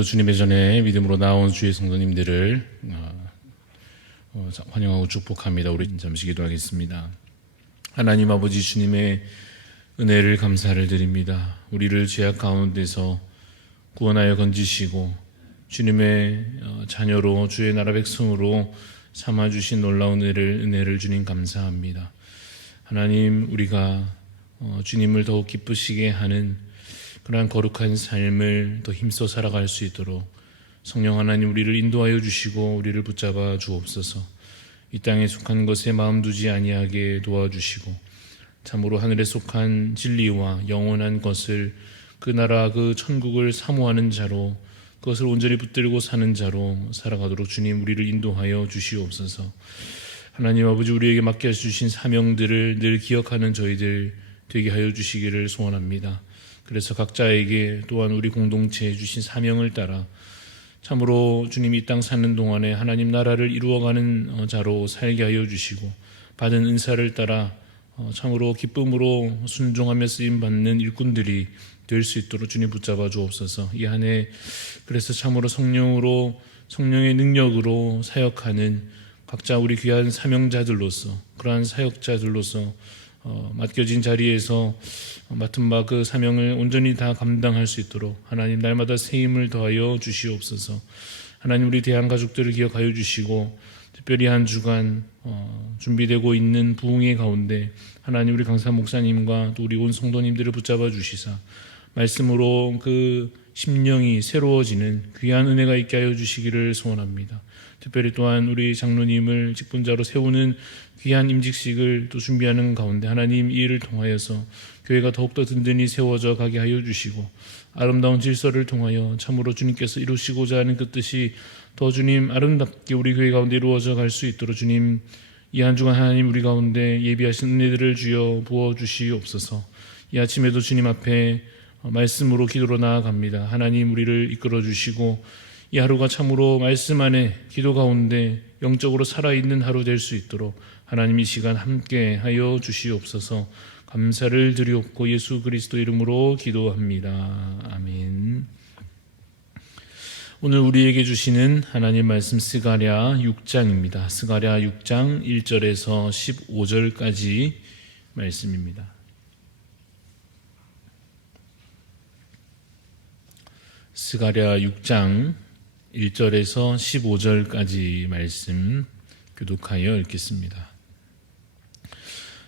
아침에도 주님의 전에 믿음으로 나온 주의 성도님들을 환영하고 축복합니다. 우리 잠시 기도하겠습니다. 하나님 아버지, 주님의 은혜를 감사를 드립니다. 우리를 죄악 가운데서 구원하여 건지시고 주님의 자녀로 주의 나라 백성으로 삼아주신 놀라운 은혜를 주님 감사합니다. 하나님, 우리가 주님을 더욱 기쁘시게 하는 그러한 거룩한 삶을 더 힘써 살아갈 수 있도록 성령 하나님, 우리를 인도하여 주시고 우리를 붙잡아 주옵소서. 이 땅에 속한 것에 마음 두지 아니하게 도와주시고 참으로 하늘에 속한 진리와 영원한 것을, 그 나라 그 천국을 사모하는 자로, 그것을 온전히 붙들고 사는 자로 살아가도록 주님 우리를 인도하여 주시옵소서. 하나님 아버지, 우리에게 맡겨주신 사명들을 늘 기억하는 저희들 되게 하여 주시기를 소원합니다. 그래서 각자에게 또한 우리 공동체에 주신 사명을 따라 참으로 주님 이 땅 사는 동안에 하나님 나라를 이루어가는 자로 살게 하여 주시고, 받은 은사를 따라 참으로 기쁨으로 순종하며 쓰임받는 일꾼들이 될 수 있도록 주님 붙잡아 주옵소서. 이 한 해 그래서 참으로 성령의 능력으로 사역하는 각자 우리 귀한 사명자들로서, 그러한 사역자들로서 맡겨진 자리에서 맡은 바 그 사명을 온전히 다 감당할 수 있도록 하나님 날마다 새 힘을 더하여 주시옵소서. 하나님, 우리 대한가족들을 기억하여 주시고 특별히 한 주간 준비되고 있는 부흥회 가운데 하나님 우리 강사 목사님과 또 우리 온 성도님들을 붙잡아 주시사 말씀으로 그 심령이 새로워지는 귀한 은혜가 있게 하여 주시기를 소원합니다. 특별히 또한 우리 장로님을 직분자로 세우는 귀한 임직식을 또 준비하는 가운데 하나님 이 일을 통하여서 교회가 더욱더 든든히 세워져 가게 하여 주시고, 아름다운 질서를 통하여 참으로 주님께서 이루시고자 하는 그 뜻이 더 주님 아름답게 우리 교회 가운데 이루어져 갈 수 있도록 주님 이 한 주간 하나님 우리 가운데 예비하신 은혜들을 주여 부어주시옵소서. 이 아침에도 주님 앞에 말씀으로 기도로 나아갑니다. 하나님, 우리를 이끌어 주시고 이 하루가 참으로 말씀 안에 기도 가운데 영적으로 살아있는 하루 될 수 있도록 하나님 이 시간 함께 하여 주시옵소서. 감사를 드리옵고 예수 그리스도 이름으로 기도합니다. 아멘. 오늘 우리에게 주시는 하나님 말씀 스가랴 6장입니다. 스가랴 6장 1절에서 15절까지 말씀입니다. 스가랴 6장 1절에서 15절까지 말씀 교독하여 읽겠습니다.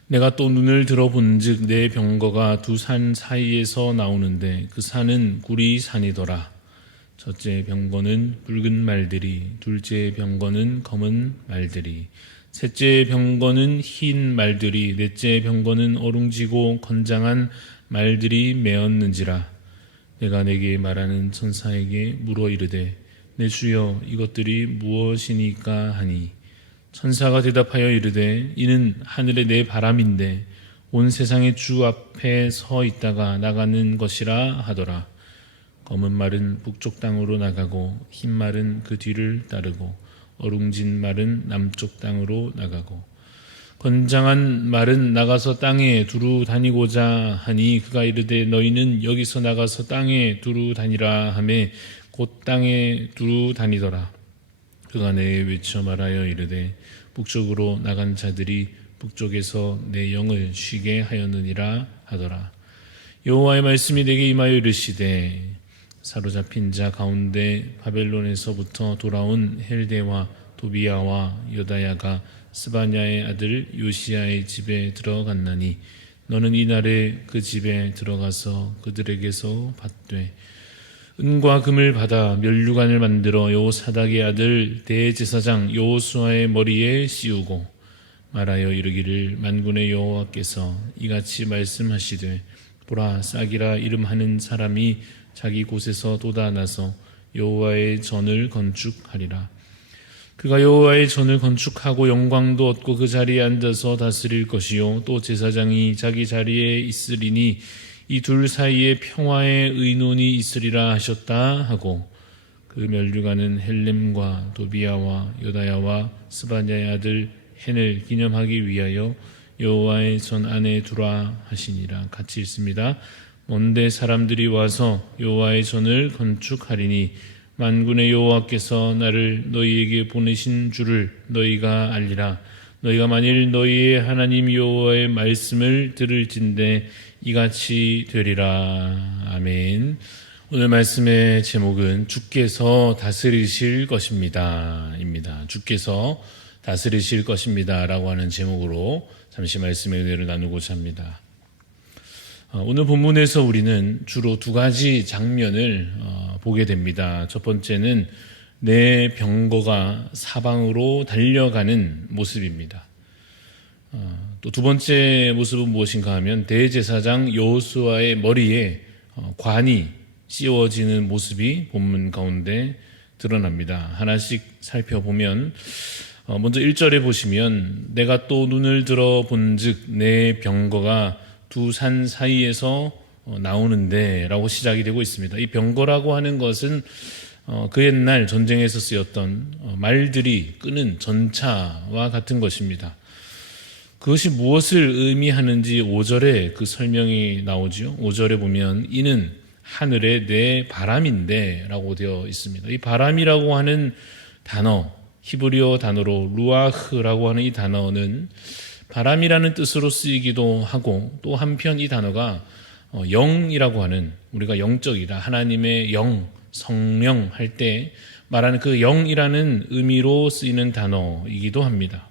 내가 또 눈을 들어본즉 내 병거가 두 산 사이에서 나오는데 그 산은 구리 산이더라. 첫째 병거는 붉은 말들이, 둘째 병거는 검은 말들이, 셋째 병거는 흰 말들이, 넷째 병거는 어룽지고 건장한 말들이 메었는지라. 내가 내게 말하는 천사에게 물어 이르되 내 주여 이것들이 무엇이니까 하니, 천사가 대답하여 이르되 이는 하늘의 내 바람인데 온 세상의 주 앞에 서 있다가 나가는 것이라 하더라. 검은 말은 북쪽 땅으로 나가고 흰 말은 그 뒤를 따르고 어룽진 말은 남쪽 땅으로 나가고 건장한 말은 나가서 땅에 두루 다니고자 하니, 그가 이르되 너희는 여기서 나가서 땅에 두루 다니라 하매 곧 땅에 두루 다니더라. 그가 내게 외쳐 말하여 이르되 북쪽으로 나간 자들이 북쪽에서 내 영을 쉬게 하였느니라 하더라. 여호와의 말씀이 내게 임하여 이르시되 사로잡힌 자 가운데 바벨론에서부터 돌아온 헬데와 도비야와 여다야가 스바냐의 아들 요시야의 집에 들어갔나니, 너는 이날에 그 집에 들어가서 그들에게서 받되 은과 금을 받아 면류관을 만들어 여호사닥의 아들 대제사장 여호수아의 머리에 씌우고 말하여 이르기를, 만군의 여호와께서 이같이 말씀하시되 보라, 싹이라 이름하는 사람이 자기 곳에서 돋아나서 여호와의 전을 건축하리라. 그가 여호와의 전을 건축하고 영광도 얻고 그 자리에 앉아서 다스릴 것이요, 또 제사장이 자기 자리에 있으리니 이 둘 사이에 평화의 의논이 있으리라 하셨다 하고, 그 면류관은 헬렘과 도비야와 여다야와 스바냐의 아들 헨을 기념하기 위하여 여호와의 전 안에 두라 하시니라. 같이 읽습니다. 먼데 사람들이 와서 여호와의 전을 건축하리니 만군의 여호와께서 나를 너희에게 보내신 줄을 너희가 알리라. 너희가 만일 너희의 하나님 여호와의 말씀을 들을진대 이같이 되리라. 아멘. 오늘 말씀의 제목은 주께서 다스리실 것입니다 입니다. 주께서 다스리실 것입니다 라고 하는 제목으로 잠시 말씀의 은혜를 나누고자 합니다. 오늘 본문에서 우리는 주로 두 가지 장면을 보게 됩니다. 첫 번째는 내 병거가 사방으로 달려가는 모습입니다. 또 두 번째 모습은 무엇인가 하면 대제사장 여호수아의 머리에 관이 씌워지는 모습이 본문 가운데 드러납니다. 하나씩 살펴보면 먼저 1절에 보시면 내가 또 눈을 들어 본즉 내 병거가 두 산 사이에서 나오는데 라고 시작이 되고 있습니다. 이 병거라고 하는 것은 그 옛날 전쟁에서 쓰였던 말들이 끄는 전차와 같은 것입니다. 그것이 무엇을 의미하는지 5절에 그 설명이 나오죠. 5절에 보면 이는 하늘의 내 바람인데 라고 되어 있습니다. 이 바람이라고 하는 단어, 히브리어 단어로 루아흐라고 하는 이 단어는 바람이라는 뜻으로 쓰이기도 하고 또 한편 이 단어가 영이라고 하는, 우리가 영적이다, 하나님의 영, 성령 할 때 말하는 그 영이라는 의미로 쓰이는 단어이기도 합니다.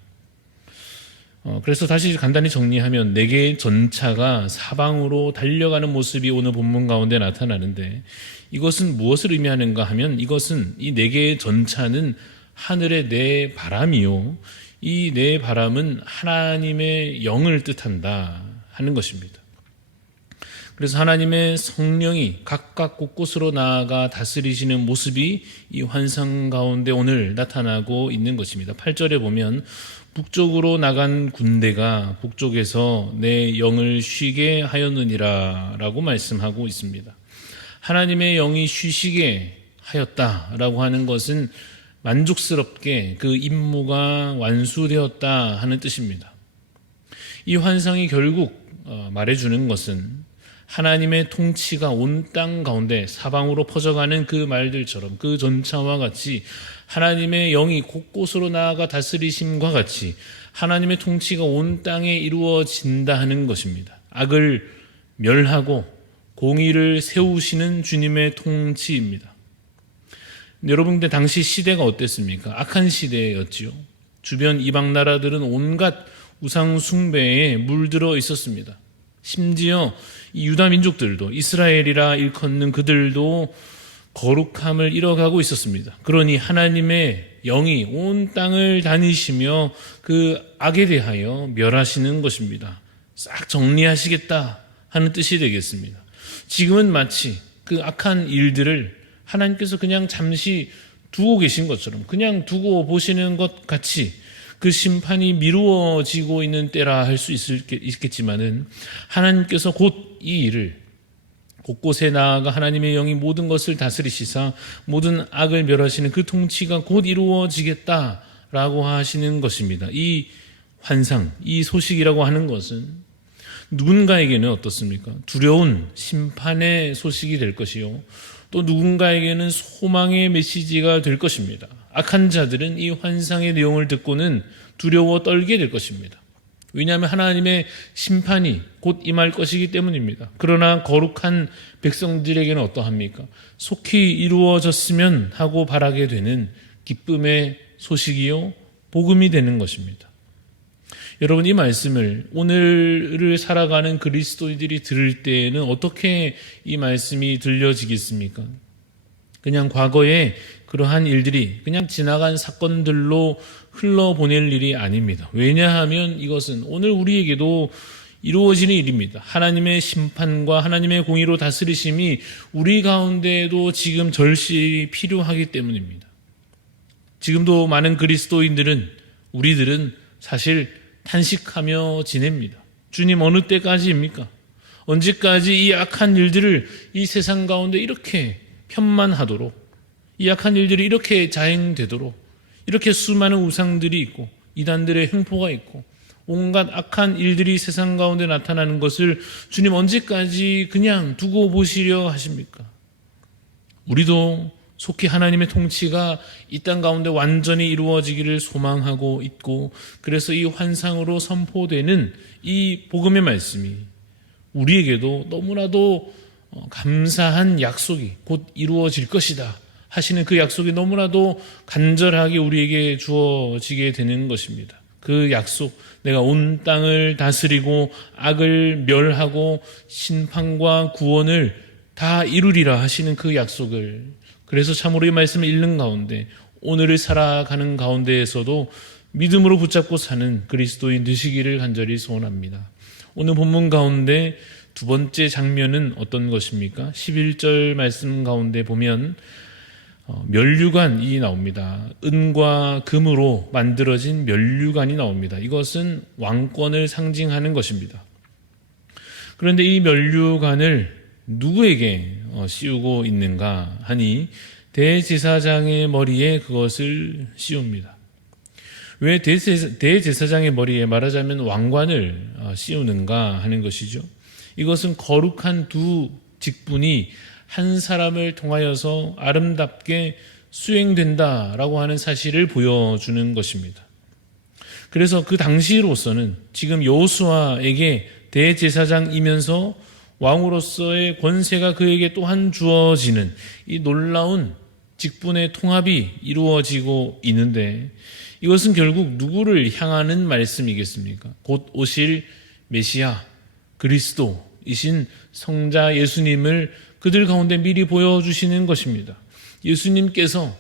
그래서 다시 간단히 정리하면 네 개의 전차가 사방으로 달려가는 모습이 오늘 본문 가운데 나타나는데 이것은 무엇을 의미하는가 하면 이것은 이 네 개의 전차는 하늘의 네 바람이요, 이 네 바람은 하나님의 영을 뜻한다 하는 것입니다. 그래서 하나님의 성령이 각각 곳곳으로 나아가 다스리시는 모습이 이 환상 가운데 오늘 나타나고 있는 것입니다. 8절에 보면 북쪽으로 나간 군대가 북쪽에서 내 영을 쉬게 하였느니라 라고 말씀하고 있습니다. 하나님의 영이 쉬시게 하였다라고 하는 것은 만족스럽게 그 임무가 완수되었다 하는 뜻입니다. 이 환상이 결국 말해주는 것은 하나님의 통치가 온 땅 가운데 사방으로 퍼져가는 그 말들처럼 그 전차와 같이 하나님의 영이 곳곳으로 나아가 다스리심과 같이 하나님의 통치가 온 땅에 이루어진다 하는 것입니다. 악을 멸하고 공의를 세우시는 주님의 통치입니다. 여러분, 근데 당시 시대가 어땠습니까? 악한 시대였지요. 주변 이방 나라들은 온갖 우상 숭배에 물들어 있었습니다. 심지어 이 유다 민족들도, 이스라엘이라 일컫는 그들도 거룩함을 잃어가고 있었습니다. 그러니 하나님의 영이 온 땅을 다니시며 그 악에 대하여 멸하시는 것입니다. 싹 정리하시겠다 하는 뜻이 되겠습니다. 지금은 마치 그 악한 일들을 하나님께서 그냥 잠시 두고 계신 것처럼, 그냥 두고 보시는 것 같이 그 심판이 미루어지고 있는 때라 할 수 있겠지만은 하나님께서 곧 이 일을 곳곳에 나아가 하나님의 영이 모든 것을 다스리시사 모든 악을 멸하시는 그 통치가 곧 이루어지겠다라고 하시는 것입니다. 이 환상, 이 소식이라고 하는 것은 누군가에게는 어떻습니까? 두려운 심판의 소식이 될 것이요, 또 누군가에게는 소망의 메시지가 될 것입니다. 악한 자들은 이 환상의 내용을 듣고는 두려워 떨게 될 것입니다. 왜냐하면 하나님의 심판이 곧 임할 것이기 때문입니다. 그러나 거룩한 백성들에게는 어떠합니까? 속히 이루어졌으면 하고 바라게 되는 기쁨의 소식이요, 복음이 되는 것입니다. 여러분, 이 말씀을 오늘을 살아가는 그리스도인들이 들을 때에는 어떻게 이 말씀이 들려지겠습니까? 그냥 과거에 그러한 일들이 그냥 지나간 사건들로 흘러보낼 일이 아닙니다. 왜냐하면 이것은 오늘 우리에게도 이루어지는 일입니다. 하나님의 심판과 하나님의 공의로 다스리심이 우리 가운데에도 지금 절실히 필요하기 때문입니다. 지금도 많은 그리스도인들은, 우리들은 사실 탄식하며 지냅니다. 주님, 어느 때까지입니까? 언제까지 이 악한 일들을 이 세상 가운데 이렇게 편만하도록, 이 악한 일들이 이렇게 자행되도록, 이렇게 수많은 우상들이 있고 이단들의 횡포가 있고 온갖 악한 일들이 세상 가운데 나타나는 것을 주님 언제까지 그냥 두고 보시려 하십니까? 우리도 속히 하나님의 통치가 이 땅 가운데 완전히 이루어지기를 소망하고 있고, 그래서 이 환상으로 선포되는 이 복음의 말씀이 우리에게도 너무나도 감사한 약속이 곧 이루어질 것이다 하시는 그 약속이 너무나도 간절하게 우리에게 주어지게 되는 것입니다. 그 약속, 내가 온 땅을 다스리고 악을 멸하고 심판과 구원을 다 이루리라 하시는 그 약속을, 그래서 참으로 이 말씀을 읽는 가운데 오늘을 살아가는 가운데에서도 믿음으로 붙잡고 사는 그리스도인 되시기를 간절히 소원합니다. 오늘 본문 가운데 두 번째 장면은 어떤 것입니까? 11절 말씀 가운데 보면 면류관이 나옵니다. 은과 금으로 만들어진 면류관이 나옵니다. 이것은 왕권을 상징하는 것입니다. 그런데 이 면류관을 누구에게 씌우고 있는가 하니 대제사장의 머리에 그것을 씌웁니다. 왜 대제사장의 머리에 말하자면 왕관을 씌우는가 하는 것이죠. 이것은 거룩한 두 직분이 한 사람을 통하여서 아름답게 수행된다라고 하는 사실을 보여주는 것입니다. 그래서 그 당시로서는 지금 여호수아에게 대제사장이면서 왕으로서의 권세가 그에게 또한 주어지는 이 놀라운 직분의 통합이 이루어지고 있는데, 이것은 결국 누구를 향하는 말씀이겠습니까? 곧 오실 메시아 그리스도이신 성자 예수님을 그들 가운데 미리 보여주시는 것입니다. 예수님께서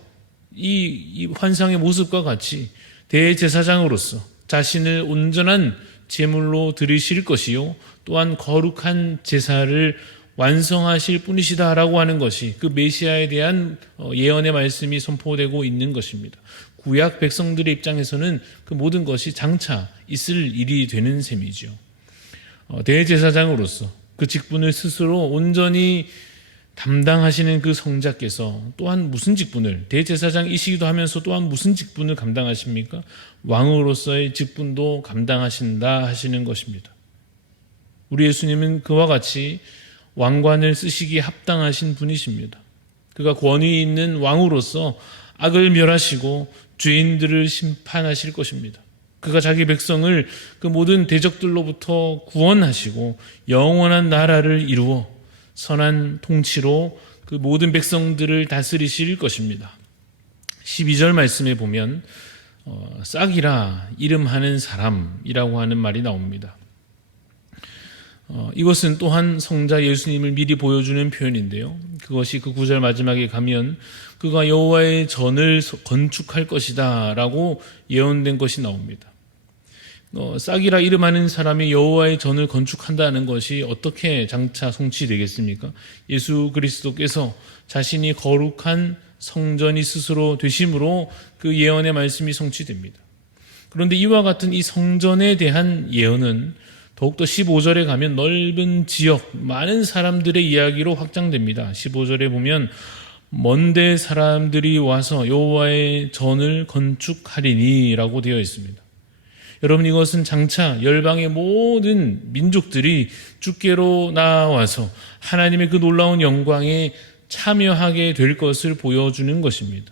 이 환상의 모습과 같이 대제사장으로서 자신을 온전한 제물로 드리실 것이요, 또한 거룩한 제사를 완성하실 분이시다라고 하는 것이 그 메시아에 대한 예언의 말씀이 선포되고 있는 것입니다. 구약 백성들의 입장에서는 그 모든 것이 장차 있을 일이 되는 셈이죠. 대제사장으로서 그 직분을 스스로 온전히 담당하시는 그 성자께서 또한 무슨 직분을, 대제사장이시기도 하면서 또한 무슨 직분을 감당하십니까? 왕으로서의 직분도 감당하신다 하시는 것입니다. 우리 예수님은 그와 같이 왕관을 쓰시기에 합당하신 분이십니다. 그가 권위 있는 왕으로서 악을 멸하시고 죄인들을 심판하실 것입니다. 그가 자기 백성을 그 모든 대적들로부터 구원하시고 영원한 나라를 이루어 선한 통치로 그 모든 백성들을 다스리실 것입니다. 12절 말씀에 보면 싹이라 이름하는 사람이라고 하는 말이 나옵니다. 이것은 또한 성자 예수님을 미리 보여주는 표현인데요. 그것이 그 9절 마지막에 가면 그가 여호와의 전을 건축할 것이다 라고 예언된 것이 나옵니다. 싹이라 이름하는 사람이 여호와의 전을 건축한다는 것이 어떻게 장차 성취되겠습니까? 예수 그리스도께서 자신이 거룩한 성전이 스스로 되심으로 그 예언의 말씀이 성취됩니다. 그런데 이와 같은 이 성전에 대한 예언은 더욱더 15절에 가면 넓은 지역, 많은 사람들의 이야기로 확장됩니다. 15절에 보면 먼데 사람들이 와서 여호와의 전을 건축하리니 라고 되어 있습니다. 여러분, 이것은 장차 열방의 모든 민족들이 주께로 나와서 하나님의 그 놀라운 영광에 참여하게 될 것을 보여주는 것입니다.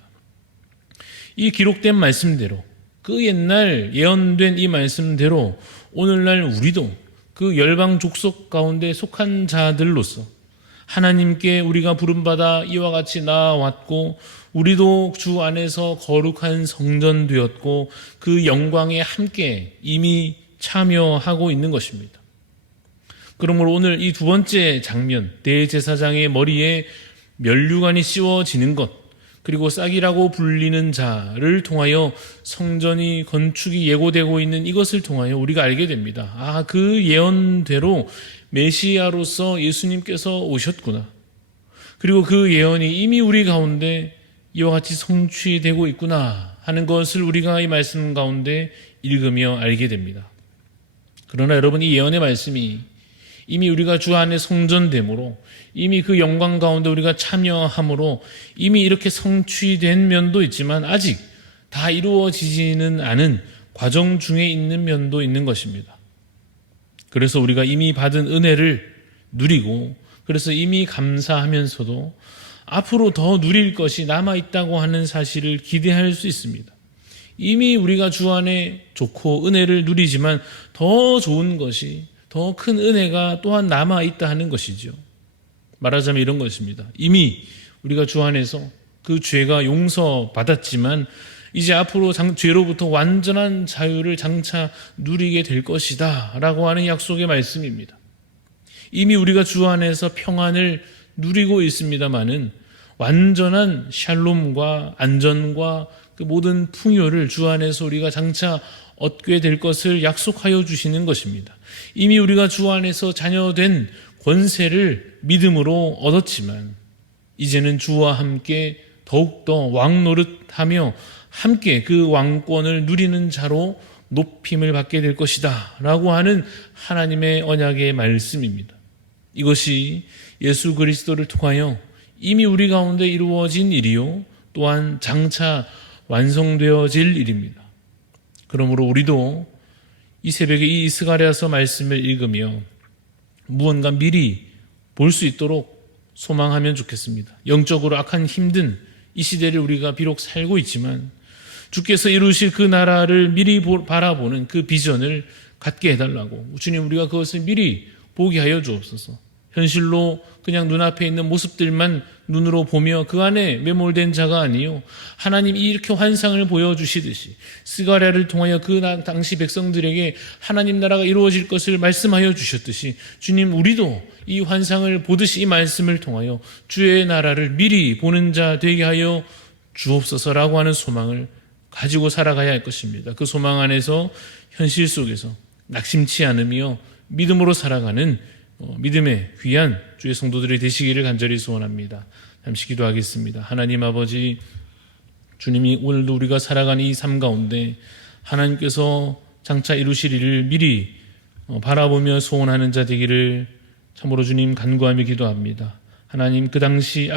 이 기록된 말씀대로, 그 옛날 예언된 이 말씀대로 오늘날 우리도 그 열방 족속 가운데 속한 자들로서 하나님께 우리가 부름받아 이와 같이 나아왔고, 우리도 주 안에서 거룩한 성전 되었고 그 영광에 함께 이미 참여하고 있는 것입니다. 그러므로 오늘 이 두 번째 장면, 대제사장의 머리에 면류관이 씌워지는 것, 그리고 싹이라고 불리는 자를 통하여 성전이 건축이 예고되고 있는 이것을 통하여 우리가 알게 됩니다. 그 예언대로 메시아로서 예수님께서 오셨구나. 그리고 그 예언이 이미 우리 가운데 이와 같이 성취되고 있구나 하는 것을 우리가 이 말씀 가운데 읽으며 알게 됩니다. 그러나 여러분, 이 예언의 말씀이 이미 우리가 주 안에 성전됨으로, 이미 그 영광 가운데 우리가 참여함으로 이미 이렇게 성취된 면도 있지만 아직 다 이루어지지는 않은 과정 중에 있는 면도 있는 것입니다. 그래서 우리가 이미 받은 은혜를 누리고, 그래서 이미 감사하면서도 앞으로 더 누릴 것이 남아있다고 하는 사실을 기대할 수 있습니다. 이미 우리가 주 안에 좋고 은혜를 누리지만 더 좋은 것이, 더 큰 은혜가 또한 남아있다 하는 것이죠. 말하자면 이런 것입니다. 이미 우리가 주 안에서 그 죄가 용서받았지만 이제 앞으로 죄로부터 완전한 자유를 장차 누리게 될 것이다 라고 하는 약속의 말씀입니다. 이미 우리가 주 안에서 평안을 누리고 있습니다마는 완전한 샬롬과 안전과 그 모든 풍요를 주 안에서 우리가 장차 얻게 될 것을 약속하여 주시는 것입니다. 이미 우리가 주 안에서 자녀된 권세를 믿음으로 얻었지만 이제는 주와 함께 더욱더 왕노릇하며 함께 그 왕권을 누리는 자로 높임을 받게 될 것이다 라고 하는 하나님의 언약의 말씀입니다. 이것이 예수 그리스도를 통하여 이미 우리 가운데 이루어진 일이요 또한 장차 완성되어질 일입니다. 그러므로 우리도 이 새벽에 이 스가랴서 말씀을 읽으며 무언가 미리 볼 수 있도록 소망하면 좋겠습니다. 영적으로 악한 힘든 이 시대를 우리가 비록 살고 있지만 주께서 이루실 그 나라를 미리 바라보는 그 비전을 갖게 해달라고, 주님 우리가 그것을 미리 보게 하여 주옵소서. 현실로 그냥 눈앞에 있는 모습들만 눈으로 보며 그 안에 매몰된 자가 아니요, 하나님이 이렇게 환상을 보여주시듯이 스가랴를 통하여 그 당시 백성들에게 하나님 나라가 이루어질 것을 말씀하여 주셨듯이 주님 우리도 이 환상을 보듯이 이 말씀을 통하여 주의 나라를 미리 보는 자 되게 하여 주옵소서라고 하는 소망을 가지고 살아가야 할 것입니다. 그 소망 안에서 현실 속에서 낙심치 않으며 믿음으로 살아가는 믿음의 귀한 주의 성도들이 되시기를 간절히 소원합니다. 잠시 기도하겠습니다. 하나님 아버지, 주님이 오늘도 우리가 살아가는 이 삶 가운데 하나님께서 장차 이루실 일을 미리 바라보며 소원하는 자 되기를 참으로 주님 간구하며 기도합니다. 하나님, 그 당시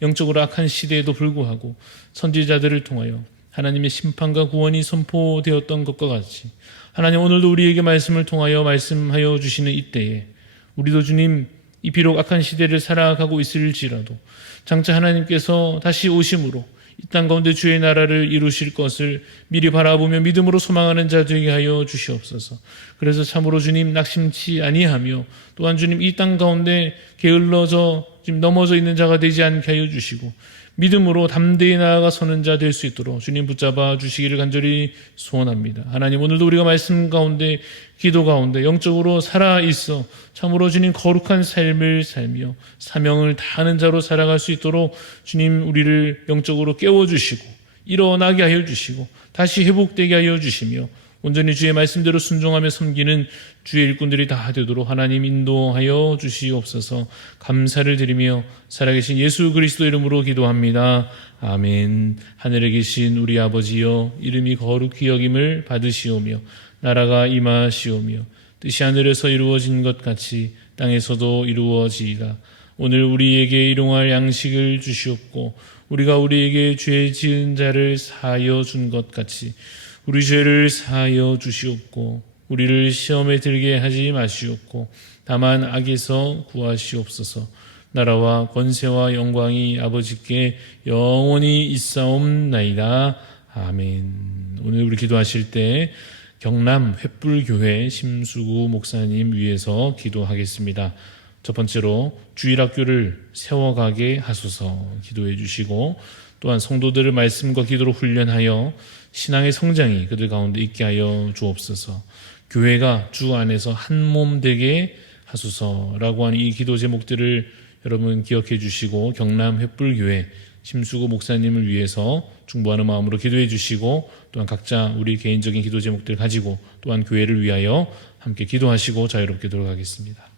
영적으로 악한 시대에도 불구하고 선지자들을 통하여 하나님의 심판과 구원이 선포되었던 것과 같이 하나님 오늘도 우리에게 말씀을 통하여 말씀하여 주시는 이때에 우리도 주님 이 비록 악한 시대를 살아가고 있을지라도 장차 하나님께서 다시 오심으로 이 땅 가운데 주의 나라를 이루실 것을 미리 바라보며 믿음으로 소망하는 자 되게 하여 주시옵소서. 그래서 참으로 주님 낙심치 아니하며 또한 주님 이 땅 가운데 게을러져 지금 넘어져 있는 자가 되지 않게 하여 주시고 믿음으로 담대히 나아가 서는 자 될 수 있도록 주님 붙잡아 주시기를 간절히 소원합니다. 하나님 오늘도 우리가 말씀 가운데 기도 가운데 영적으로 살아있어 참으로 주님 거룩한 삶을 살며 사명을 다하는 자로 살아갈 수 있도록 주님 우리를 영적으로 깨워주시고 일어나게 하여 주시고 다시 회복되게 하여 주시며 온전히 주의 말씀대로 순종하며 섬기는 주의 일꾼들이 다 되도록 하나님 인도하여 주시옵소서. 감사를 드리며 살아계신 예수 그리스도 이름으로 기도합니다. 아멘. 하늘에 계신 우리 아버지여, 이름이 거룩히 여김을 받으시오며 나라가 임하시오며 뜻이 하늘에서 이루어진 것 같이 땅에서도 이루어지이다. 오늘 우리에게 일용할 양식을 주시옵고 우리가 우리에게 죄 지은 자를 사하여 준 것 같이 우리 죄를 사하여 주시옵고 우리를 시험에 들게 하지 마시옵고 다만 악에서 구하시옵소서. 나라와 권세와 영광이 아버지께 영원히 있사옵나이다. 아멘. 오늘 우리 기도하실 때 경남 횃불교회 심수구 목사님 위해서 기도하겠습니다. 첫 번째로 주일학교를 세워가게 하소서 기도해 주시고 또한 성도들을 말씀과 기도로 훈련하여 신앙의 성장이 그들 가운데 있게 하여 주옵소서. 교회가 주 안에서 한 몸 되게 하소서라고 하는 이 기도 제목들을 여러분 기억해 주시고 경남 횃불교회 심수구 목사님을 위해서 중보하는 마음으로 기도해 주시고 또한 각자 우리 개인적인 기도 제목들 가지고 또한 교회를 위하여 함께 기도하시고 자유롭게 돌아가겠습니다.